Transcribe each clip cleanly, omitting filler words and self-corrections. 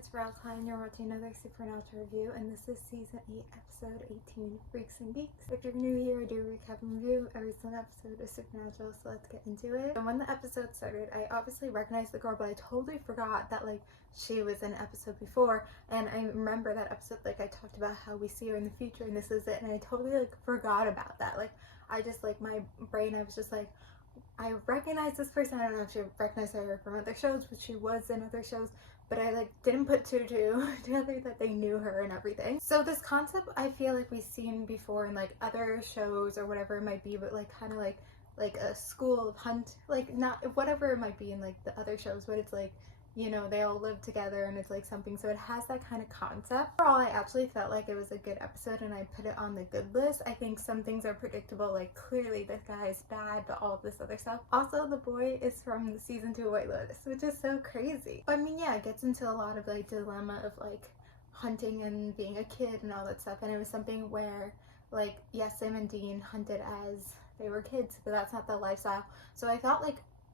it's Valentine. You're watching another Supernatural review, and this is Season 8, Episode 18, Freaks and Geeks. If you're new here, I do recap and review every single episode of Supernatural, so let's get into it. And when the episode started, I obviously recognized the girl, but I totally forgot that, she was in an episode before, and I remember that episode, I talked about how we see her in the future, and this is it, and I totally, forgot about that. I just, my brain, I was just I recognize this person. I don't know if she recognized her from other shows, but she was in other shows, but I didn't put two together that they knew her and everything. So this concept I feel like we've seen before in other shows or whatever it might be, but kind of like a school hunt, not whatever it might be in the other shows, but it's they all live together and it's something, so it has that kind of concept. Overall, I actually felt like it was a good episode and I put it on the good list. I think some things are predictable, clearly this guy is bad, but all of this other stuff. Also, the boy is from the season 2 White Lotus, which is so crazy. But I mean, yeah, it gets into a lot of dilemma of hunting and being a kid and all that stuff, and it was something where yes, Sam and Dean hunted as they were kids, but that's not the lifestyle. So I felt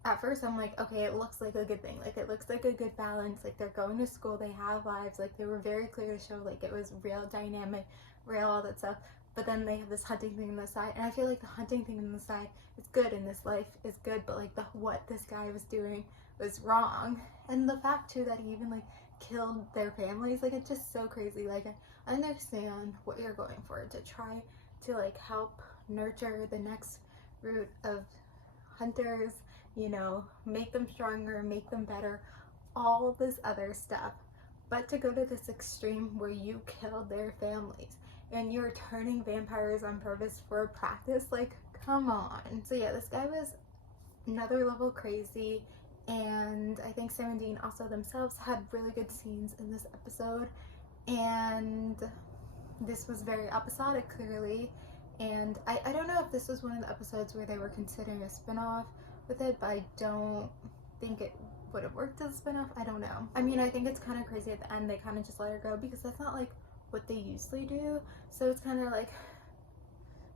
at first I'm okay, it looks like a good thing, it looks like a good balance, they're going to school, they have lives, they were very clear to show it was real dynamic, real all that stuff. But then they have this hunting thing on the side, and I feel the hunting thing on the side is good and this life is good, but what this guy was doing was wrong. And the fact too that he even killed their families, it's just so crazy. I understand what you're going for, to try to help nurture the next root of hunters, make them stronger, make them better, all this other stuff. But to go to this extreme where you killed their families and you're turning vampires on purpose for practice, come on. So yeah, this guy was another level crazy, and I think Sam and Dean also themselves had really good scenes in this episode, and this was very episodic clearly. And I don't know if this was one of the episodes where they were considering a spin-off with it, but I don't think it would have worked as a spin-off. I don't know. I mean, I think it's kind of crazy at the end they kind of just let her go, because that's not what they usually do, so it's kind of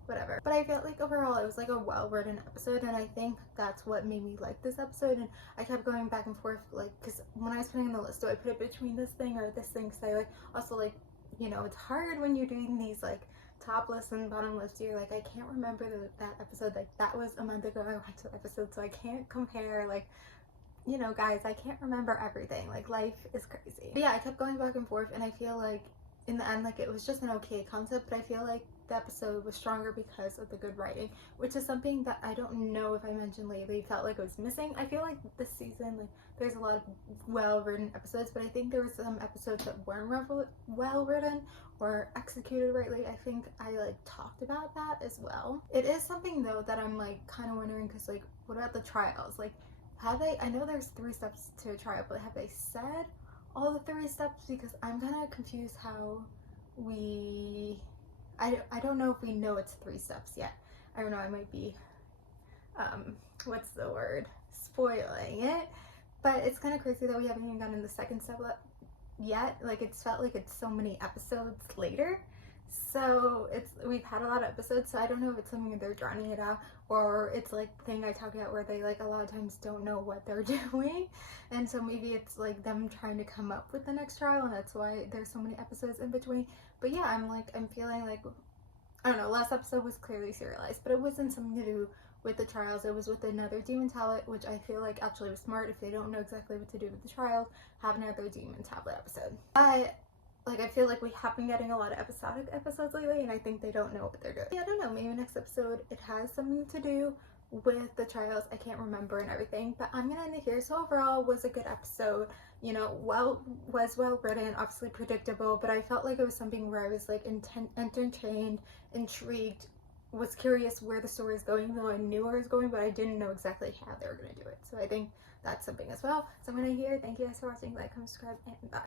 whatever. But I felt overall it was a well-written episode, and I think that's what made me like this episode. And I kept going back and forth, because when I was putting in the list, do I put it between this thing or this thing? Because I also it's hard when you're doing these top list and bottom list. You're I can't remember that episode, that was a month ago I watched the episode, so I can't compare, guys, I can't remember everything, life is crazy. But yeah, I kept going back and forth, and I feel in the end it was just an okay concept, but I feel the episode was stronger because of the good writing, which is something that I don't know if I mentioned lately, felt it was missing. I feel this season there's a lot of well-written episodes, but I think there were some episodes that weren't well-written or executed rightly. I think I talked about that as well. It is something though that I'm kind of wondering, because what about the trials? Have they, I know there's 3 steps to a trial, but have they said all the 3 steps? Because I'm kind of confused how I don't know if we know it's 3 steps yet. I don't know, I might be what's the word, spoiling it. But it's kind of crazy that we haven't even gotten the 2nd step yet. It's felt it's so many episodes later. So we've had a lot of episodes, so I don't know if it's something they're drowning it out, or it's the thing I talk about where they a lot of times don't know what they're doing, and so maybe it's them trying to come up with the next trial, and that's why there's so many episodes in between. But yeah, I'm feeling I don't know, last episode was clearly serialized, but it wasn't something to do with the trials. It was with another demon tablet, which I feel actually was smart. If they don't know exactly what to do with the trials, have another demon tablet episode. But I feel we have been getting a lot of episodic episodes lately, and I think they don't know what they're doing. Yeah, I don't know, maybe next episode it has something to do with the trials. I can't remember and everything, but I'm gonna end it here. So overall, was a good episode. Was well written, obviously predictable, but I felt it was something where I was entertained, intrigued, was curious where the story is going, though I knew where it was going, but I didn't know exactly how they were going to do it. So I think that's something as well. So I'm gonna end here. Thank you guys for watching. Like, comment, subscribe, and bye.